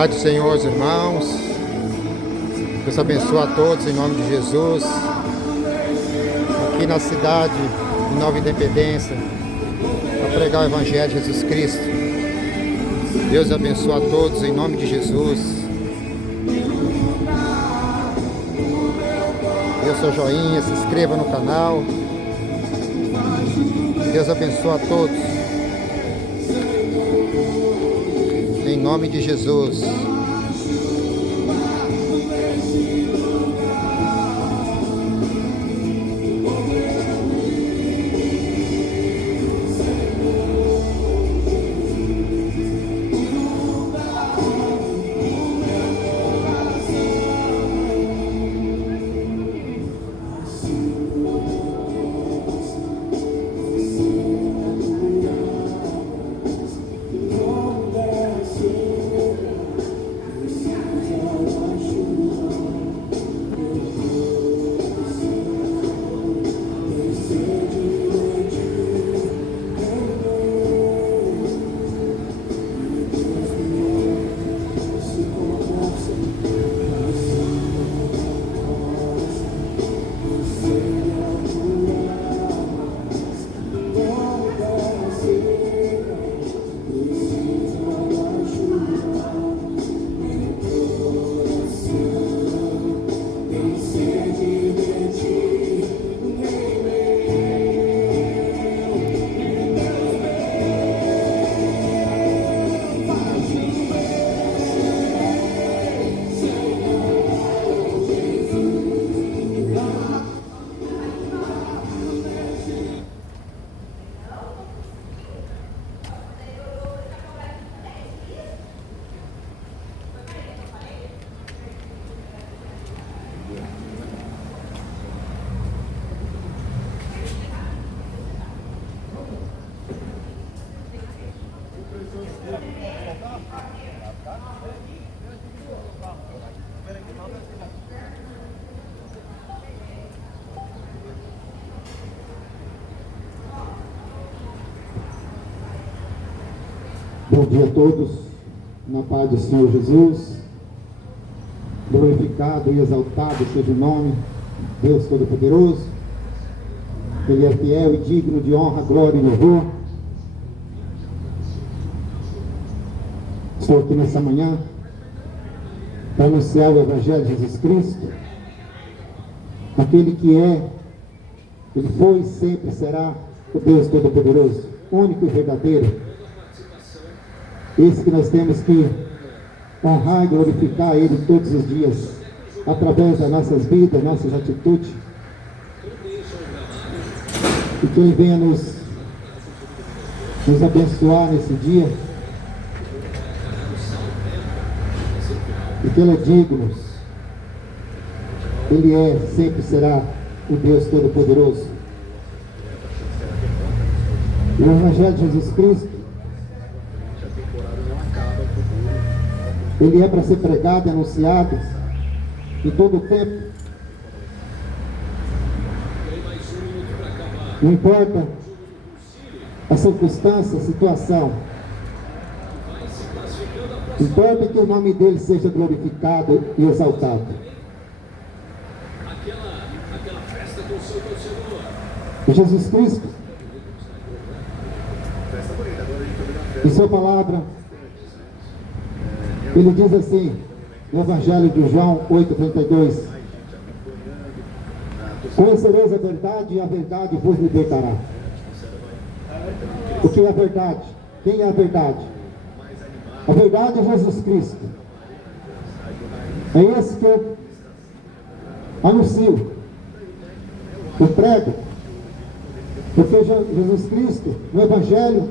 Pai do Senhor, os irmãos, Deus abençoe a todos em nome de Jesus. Aqui na cidade de Nova Independência, para pregar o Evangelho de Jesus Cristo. Deus abençoe a todos em nome de Jesus. Dê o seu joinha, se inscreva no canal. Deus abençoe a todos. Em nome de Jesus. Bom dia a todos, na paz do Senhor Jesus. Glorificado e exaltado seja o nome, Deus Todo-Poderoso. Ele é fiel e digno de honra, glória e louvor. Estou aqui nessa manhã para anunciar o Evangelho de Jesus Cristo, aquele que é, ele foi e sempre será o Deus Todo-Poderoso, único e verdadeiro. Esse que nós temos que honrar e glorificar Ele todos os dias, através das nossas vidas, nossas atitudes. E que Ele venha nos abençoar nesse dia. E que Ele é digno. Ele é, sempre será o Deus Todo-Poderoso. E o Evangelho de Jesus Cristo, ele é para ser pregado e anunciado em todo o tempo. Não importa a circunstância, a situação. Importa que o nome dele seja glorificado e exaltado. Jesus Cristo, em sua palavra, ele diz assim, no Evangelho de João 8,32: conhecereis a verdade e a verdade vos libertará. O que é a verdade? Quem é a verdade? A verdade é Jesus Cristo. É esse que eu anuncio, eu prego, porque Jesus Cristo, no Evangelho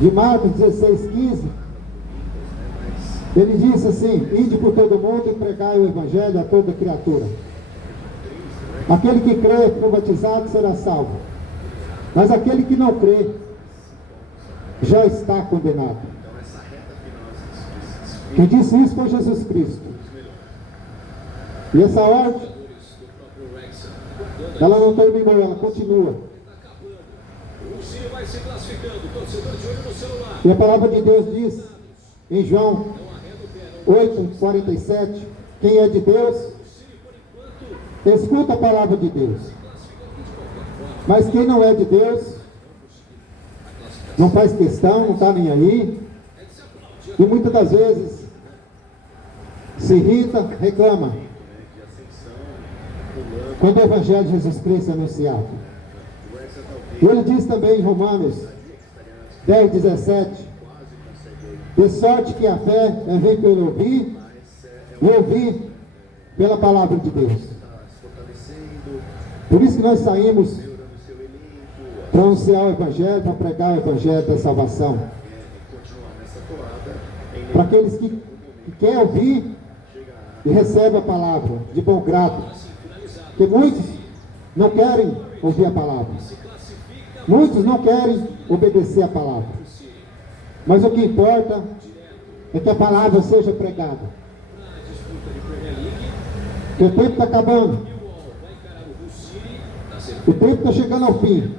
de Marcos 16,15, ele disse assim: ide por todo mundo e pregai o Evangelho a toda criatura. Aquele que crê e for batizado será salvo, mas aquele que não crê já está condenado. Quem disse isso foi Jesus Cristo. E essa ordem, ela não terminou, ela continua. E a palavra de Deus diz em João 8:47, quem é de Deus, escuta a palavra de Deus. Mas quem não é de Deus, não faz questão, não está nem aí, e muitas das vezes se irrita, reclama, quando o Evangelho de Jesus Cristo é anunciado. Ele diz também em Romanos 10:17, de sorte que a fé vem pelo ouvir, e ouvir pela palavra de Deus. Por isso que nós saímos para anunciar o Evangelho, para pregar o Evangelho da salvação. Para aqueles que querem ouvir e recebem a palavra de bom grado. Porque muitos não querem ouvir a palavra. Muitos não querem obedecer a palavra. Mas o que importa é que a palavra seja pregada. Porque o tempo está acabando. O tempo está chegando ao fim.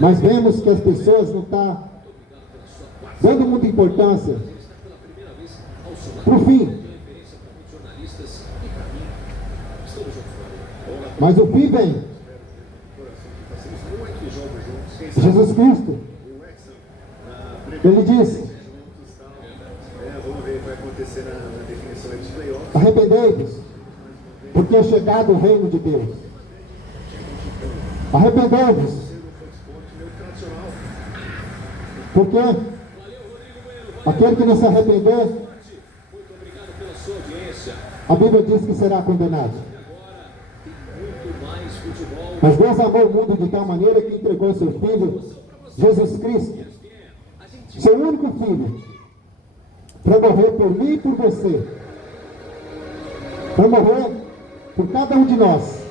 Mas vemos que as pessoas não estão dando muita importância para o fim. Mas o fim vem. Jesus Cristo. Ele disse: vamos ver o que vai acontecer na definição dos playoffs. arrependei-vos, porque é chegado o reino de Deus. Arrependei-vos, porque aquele que não se arrepender, a Bíblia diz que será condenado. Mas Deus amou o mundo de tal maneira que entregou seu Filho, Jesus Cristo, seu único Filho, para morrer por mim e por você, para morrer por cada um de nós.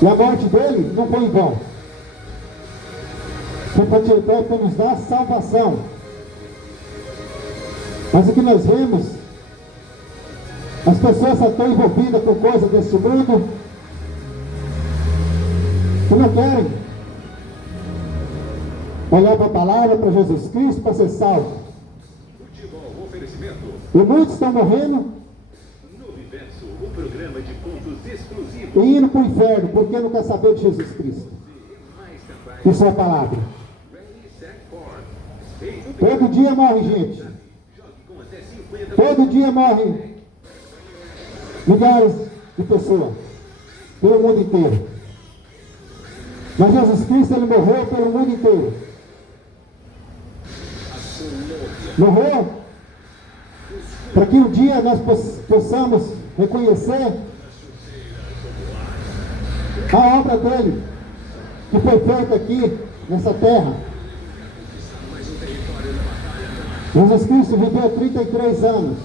E a morte dele não foi em vão. Foi para nos dar salvação. Mas o que nós vemos, as pessoas estão envolvidas com coisas desse mundo que não querem olhar para a palavra, para Jesus Cristo, para ser salvo. E muitos estão morrendo O programa de pontos exclusivos. e indo para o inferno, porque não quer saber de Jesus Cristo e sua palavra. Todo dia morre gente. Todo dia morre milhares de pessoas pelo mundo inteiro. Mas Jesus Cristo, ele morreu pelo mundo inteiro. Morreu para que um dia nós possamos reconhecer a obra dele, que foi feita aqui nessa terra. Jesus Cristo viveu 33 anos.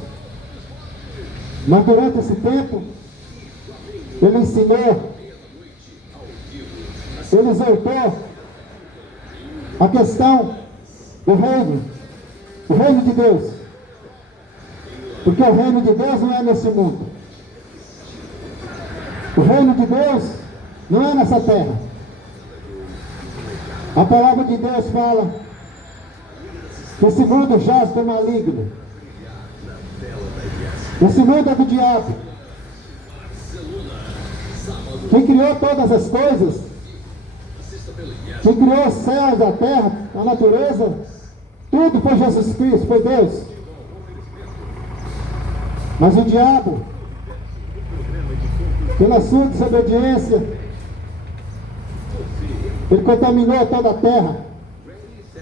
Mas durante esse tempo, ele ensinou, ele exortou a questão do reino, o reino de Deus. Porque o reino de Deus não é nesse mundo. O reino de Deus não é nessa terra. A palavra de Deus fala que esse mundo jaz do maligno. Esse mundo é do diabo. Quem criou todas as coisas, quem criou os céus, a terra, a natureza, tudo foi Jesus Cristo, foi Deus. Mas o diabo, pela sua desobediência, ele contaminou toda a terra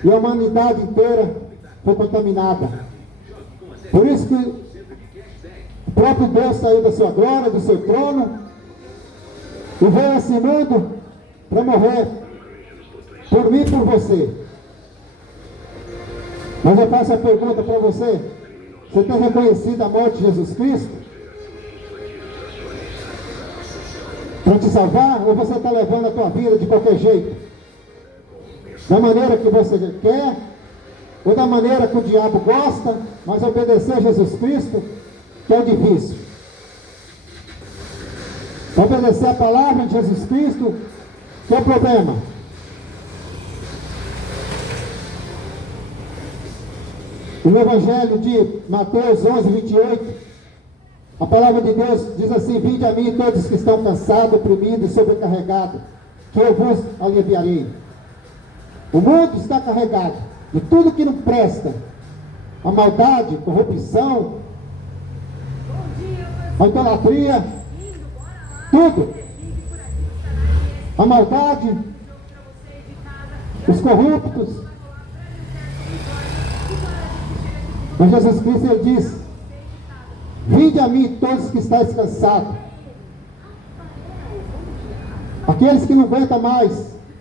e a humanidade inteira foi contaminada. Por isso que o próprio Deus saiu da sua glória, do seu trono, e veio a esse mundo para morrer por mim e por você. Mas eu faço a pergunta para você: você tem reconhecido a morte de Jesus Cristo para te salvar, ou você está levando a tua vida de qualquer jeito? Da maneira que você quer, ou da maneira que o diabo gosta, mas obedecer a Jesus Cristo, que é difícil. Obedecer a palavra de Jesus Cristo, que é o problema. No Evangelho de Mateus 11, 28, a palavra de Deus diz assim: vinde a mim todos que estão cansados, oprimidos e sobrecarregados, que eu vos aliviarei. O mundo está carregado de tudo que não presta. A maldade, corrupção, a idolatria, tudo. A maldade, os corruptos. Mas Jesus Cristo, ele diz: vinde a mim todos que estáis cansados. Aqueles que não aguentam mais,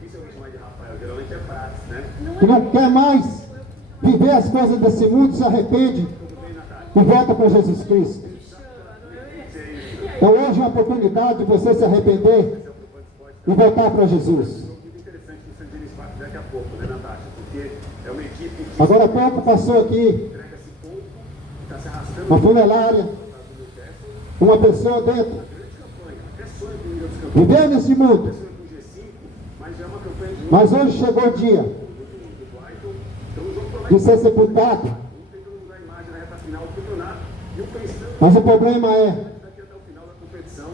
Dificilmente mais de Rafael, geralmente é Prates, né? que não quer mais viver as coisas desse mundo, se arrepende e volta para Jesus Cristo. Então hoje é uma oportunidade de você se arrepender e voltar para Jesus. Muito interessante no San Diniz Park daqui a pouco, né, Natasha? Porque é uma equipe que Agora há pouco passou aqui entrega-se pouco, está se arrastando uma funerária, uma pessoa dentro, grande campanha, até sonho com Deus campanha, vivendo nesse mundo. sonho com G5, mas já é uma campanha de Mas hoje chegou o dia do Brighton. Então o jogo promete de ser sepultado. tentando mudar a imagem na reta final do campeonato. E o pensando Mas o problema é daqui até o final da competição,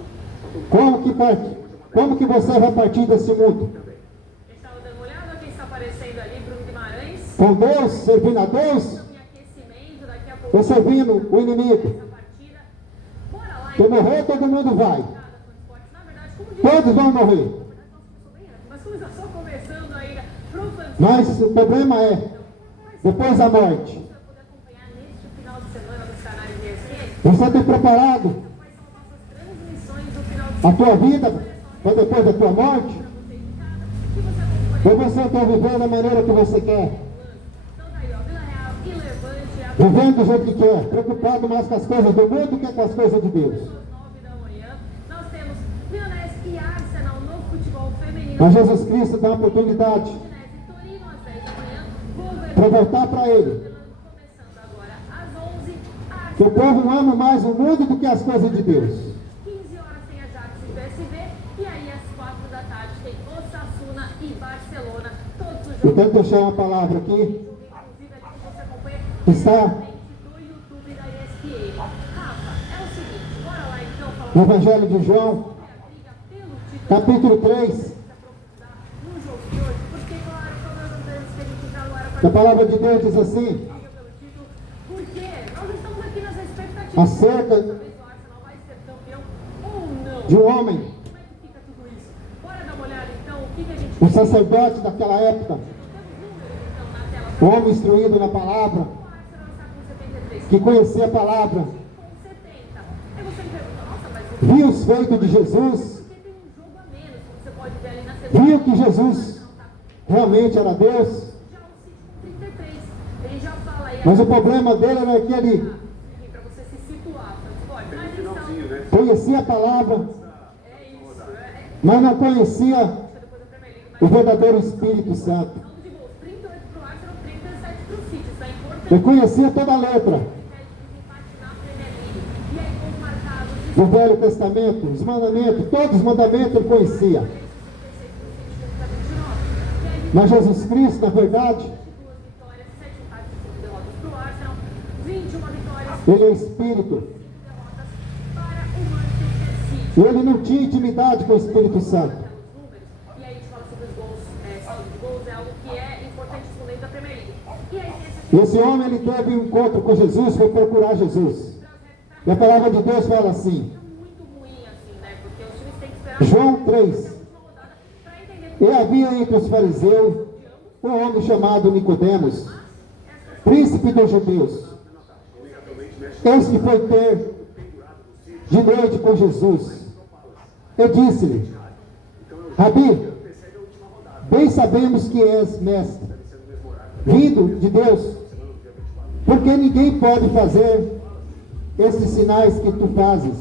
como que você vai partir desse mundo? Estava dando uma olhada quem está aparecendo ali, Bruno Guimarães. Com Deus, servindo a Deus, Em aquecimento, daqui a pouco ou servindo o inimigo? essa partida. Bora lá, Se morrer, todo mundo vai. Na verdade, como diz, Todos vão morrer. mas como está só começando ainda pro Fantasma, Mas o problema é, depois da morte, você vai poder acompanhar neste final de semana nos canais de ESPN. você tem preparado Quais são nossas transmissões do final de a tua vida para depois da tua morte? semana que você acompanha. Ou você está vivendo da maneira que você quer? Então tá aí, ó, Vila Real e Levante, a Vivendo do jeito que quer, preocupado mais com as coisas do mundo do que com as coisas de Deus. às 9 da manhã. Nós temos Leonés e Arsenal no futebol feminino. Mas Jesus Cristo dá uma oportunidade Udinese e Torino às 10 da manhã. Wolverhampton para voltar para Ele. começando agora às 11. Que o povo ama mais o mundo do que as coisas de Deus. 15 horas tem Ajax e PSV. E aí às 4 da tarde tem Osasuna e Barcelona. Todos os Eu jogos, quero deixar uma palavra aqui, inclusive ali que você acompanha que está do YouTube da ESPN. Rafa, é o seguinte, bora lá então falar no Evangelho de João, sobre a briga pelo título capítulo 3, no jogo de hoje. Porque, claro, como eu não tenho que a gente entrar no ar que a palavra de Deus diz assim, pelo título, porque nós estamos aqui nas expectativas. acerca Talvez o Arsenal vai ser campeão ou não. de um homem, Como é que fica tudo isso? Bora dar uma olhada então, o que a gente um sacerdote daquela época, temos números então na tela. um homem instruído na palavra, O Arsenal está com 73, que conhecia a palavra, com 70. Aí você me pergunta, nossa, mas o viu os feitos de Jesus, porque tem um jogo a menos, como você pode ver ali na segunda. viu que Jesus realmente era Deus, Já o City com 33. Ele já fala aí. mas o problema dele era que ele Para você se situar, pode. Mas então, finalzinho, né? conhecia a palavra, é isso. mas não conhecia Depois da Premier League, mas o verdadeiro Espírito Santo. saldo de gols. 38 para o Arsenal, 37 para o City. Isso é importante. Ele conhecia toda a letra Empate na Premier League. E aí, gols marcados. do Velho Testamento, os mandamentos, todos os mandamentos ele conhecia. 36 para o City, 21 para 29. E aí, Mas Jesus Cristo, na verdade, 22 vitórias, 7 empates e 5 derrotas para o Arsenal. 21 vitórias, 5 ele é Espírito. derrotas para o Manchester City. E ele não tinha intimidade com o Espírito Santo. Os números, e aí a gente fala sobre os gols, saldo de gols é algo que é importante no dentro da Premier League. E aí tem esse E esse homem, ele teve um encontro com Jesus, foi procurar Jesus. E a palavra de Deus fala assim, muito ruim assim, né? Porque os times têm que esperar João 3. uma rodada para entender E havia entre os fariseus um homem chamado Nicodemos, príncipe dos judeus. Este foi ter de noite com Jesus. E disse-lhe, Rabi, bem sabemos que és mestre, vindo de Deus, porque ninguém pode fazer esses sinais que tu fazes,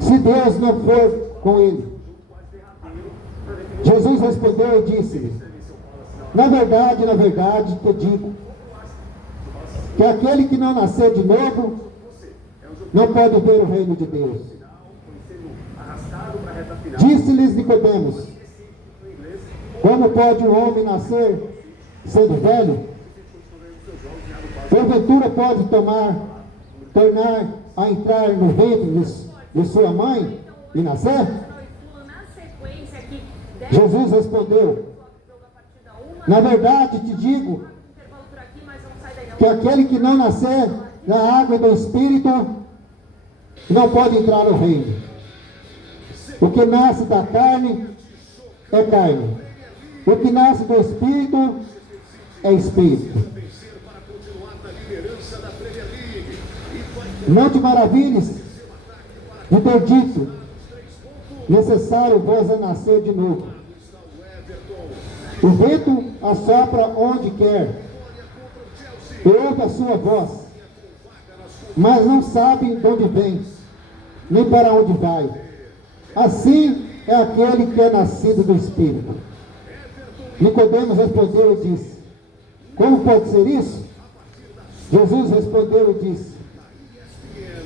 se Deus não for com ele. Jesus respondeu e disse-lhe, na verdade, te digo, que aquele que não nascer de novo, não pode ver o reino de Deus. Disse-lhes Nicodemos, como pode um homem nascer sendo velho? Porventura pode tornar a entrar no ventre de sua mãe e nascer? Na sequência aqui, Jesus respondeu: na verdade te digo intervalo por aqui, mas não sai daí não. que aquele que não nascer da água e do Espírito não pode entrar no reino. O que nasce da carne é carne. O que nasce do Espírito é Espírito. Não te maravilhes de ter dito: necessário vos é nascer de novo. O vento assopra onde quer, e ouve a sua voz, mas não sabe de onde vem, nem para onde vai. Assim é aquele que é nascido do Espírito. Nicodemos respondeu e disse: como pode ser isso? Jesus respondeu e disse: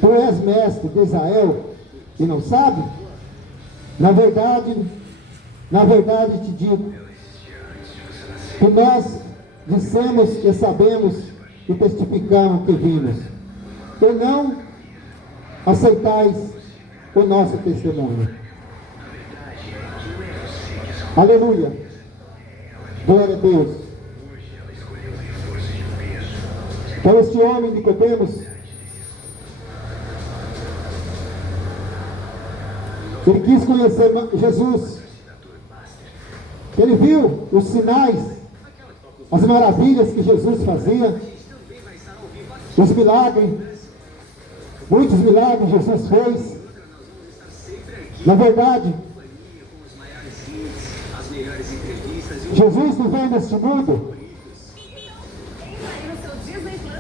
tu és mestre de Israel e não sabe? Na verdade te digo que nós dissemos que sabemos e testificamos que vimos, e não aceitais o nosso testemunho. Aleluia! Glória a Deus! Então este homem Nicodemos, ele quis conhecer Jesus. Ele viu os sinais, as maravilhas que Jesus fazia, os milagres, muitos milagres Jesus fez. Na verdade, Jesus não veio neste mundo,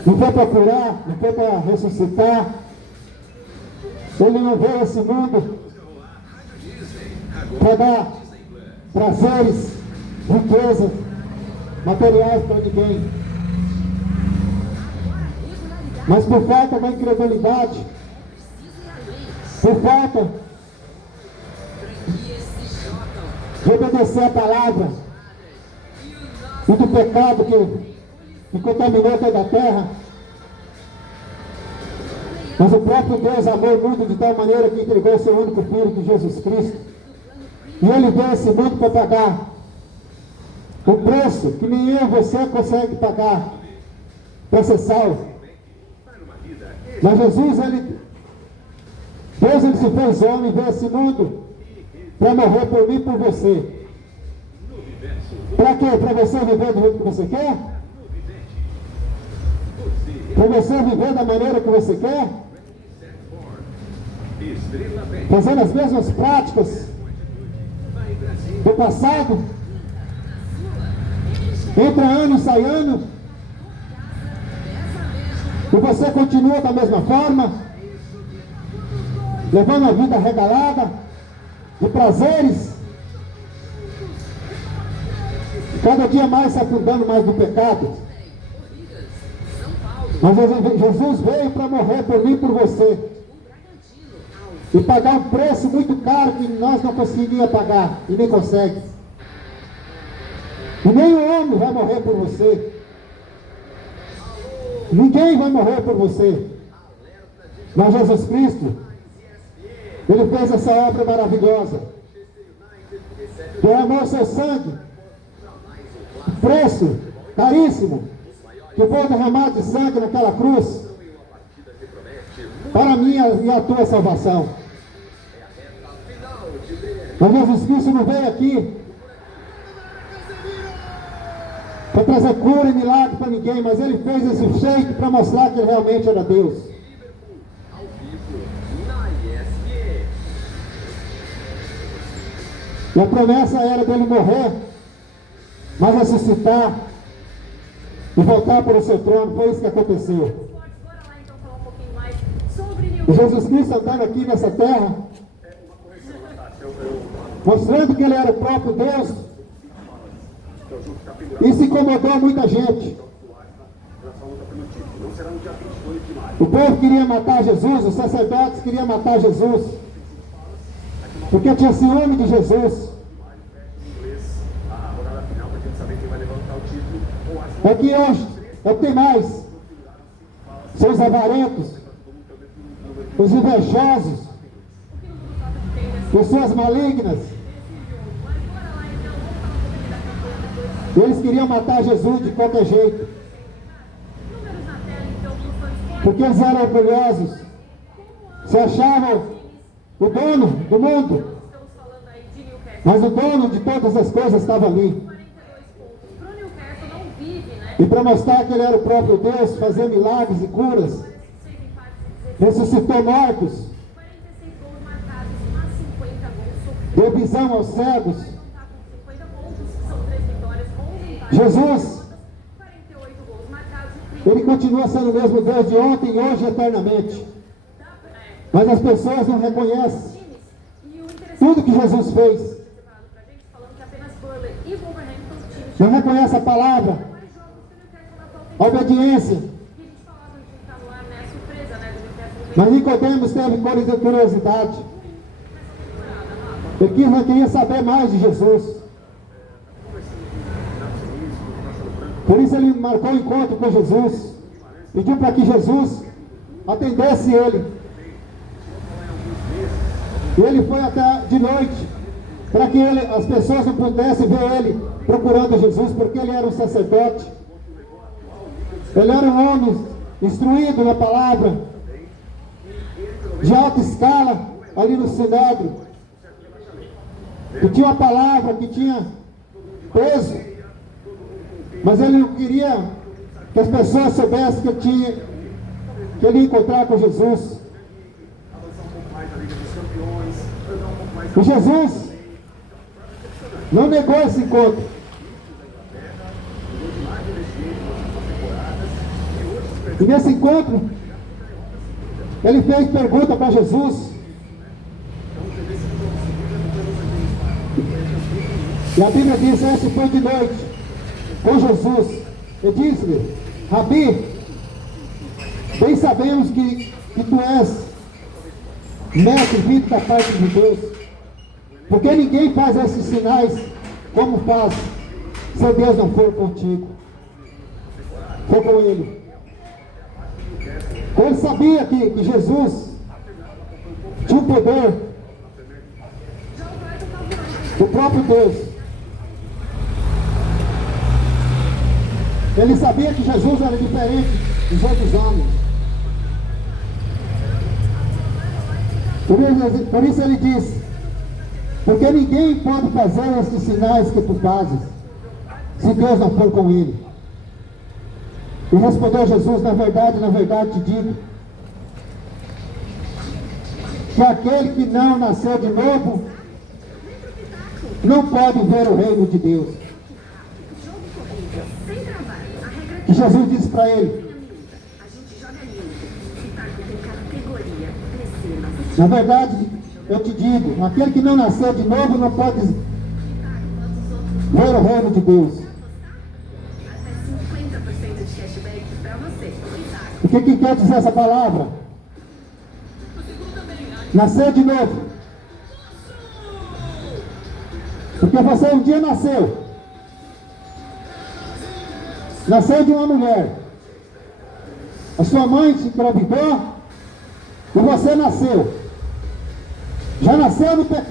não foi para curar, não foi para ressuscitar. Ele não veio a esse mundo para dar prazeres, riquezas, materiais para ninguém. Mas por falta da incredulidade, por falta de obedecer a palavra e do pecado que contaminou toda a terra, mas o próprio Deus amou o mundo de tal maneira que entregou o seu único Filho, que Jesus Cristo. E Ele veio a esse mundo para pagar o preço que nem eu e você consegue pagar para ser salvo. Mas Jesus, Deus se fez homem e veio a esse mundo para morrer por mim e por você. Para quê? Para você viver do jeito que você quer? Para você viver da maneira que você quer? Fazendo as mesmas práticas do passado? Entra ano e sai ano? E você continua da mesma forma? Levando a vida regalada de prazeres? Cada dia mais se afundando mais no pecado? Mas Jesus veio para morrer por mim e por você. E pagar um preço muito caro que nós não conseguíamos pagar. E nem consegue. E nem o homem vai morrer por você. Ninguém vai morrer por você. Mas Jesus Cristo, Ele fez essa obra maravilhosa. Derramou seu sangue. Preço caríssimo. Que foi derramado de sangue naquela cruz. Para a minha e a tua salvação. Mas Jesus Cristo não veio aqui para trazer cura e milagre para ninguém, mas Ele fez esse jeito para mostrar que Ele realmente era Deus. E a promessa era dele morrer, mas ressuscitar e voltar para o seu trono. Foi isso que aconteceu. Bora lá então falar um pouquinho mais sobre E Jesus Cristo andando aqui nessa terra, mostrando que Ele era o próprio Deus, isso incomodou muita gente. O povo queria matar Jesus, os sacerdotes queriam matar Jesus, porque tinha ciúme de Jesus. É que hoje, é o que tem mais. são os avarentos, os invejosos, pessoas malignas. Eles queriam matar Jesus de qualquer jeito, porque eles eram orgulhosos, se achavam o dono do mundo, mas o dono de todas as coisas estava ali. E para mostrar que ele era o próprio Deus, fazer milagres e curas, ressuscitou mortos, deu visão aos cegos. Jesus, ele continua sendo o mesmo Deus de ontem, hoje e eternamente. Mas as pessoas não reconhecem tudo que Jesus fez. Não reconhece a palavra, a obediência. Mas Nicodemos teve curiosidade. Ele queria saber mais de Jesus. Por isso ele marcou um encontro com Jesus. Pediu para que Jesus atendesse ele. E ele foi até de noite, para que as pessoas não pudessem ver ele procurando Jesus, porque ele era um sacerdote. Ele era um homem instruído na palavra, de alta escala, ali no Sinédrio, que tinha uma palavra, que tinha peso, mas ele não queria que as pessoas soubessem que ele ia encontrar com Jesus. E Jesus não negou esse encontro. E nesse encontro, ele fez pergunta para Jesus. E a Bíblia diz: esse foi de noite com Jesus. E disse-lhe: Rabi, bem sabemos que tu és mestre vindo da parte de Deus, porque ninguém faz esses sinais como faz, se Deus não for contigo. Foi com ele. Ele sabia que Jesus tinha o poder do próprio Deus. Ele sabia que Jesus era diferente dos outros homens. Por isso ele disse: porque ninguém pode fazer esses sinais que tu fazes, se Deus não for com ele. E respondeu Jesus: na verdade te digo, que aquele que não nasceu de novo, não pode ver o reino de Deus. E Jesus disse para ele: na verdade eu te digo, aquele que não nasceu de novo não pode ver o reino de Deus. O que quer dizer essa palavra? Nascer de novo. Porque você um dia nasceu. Nasceu de uma mulher. A sua mãe se engravidou e você nasceu. Já nasceu no pecado.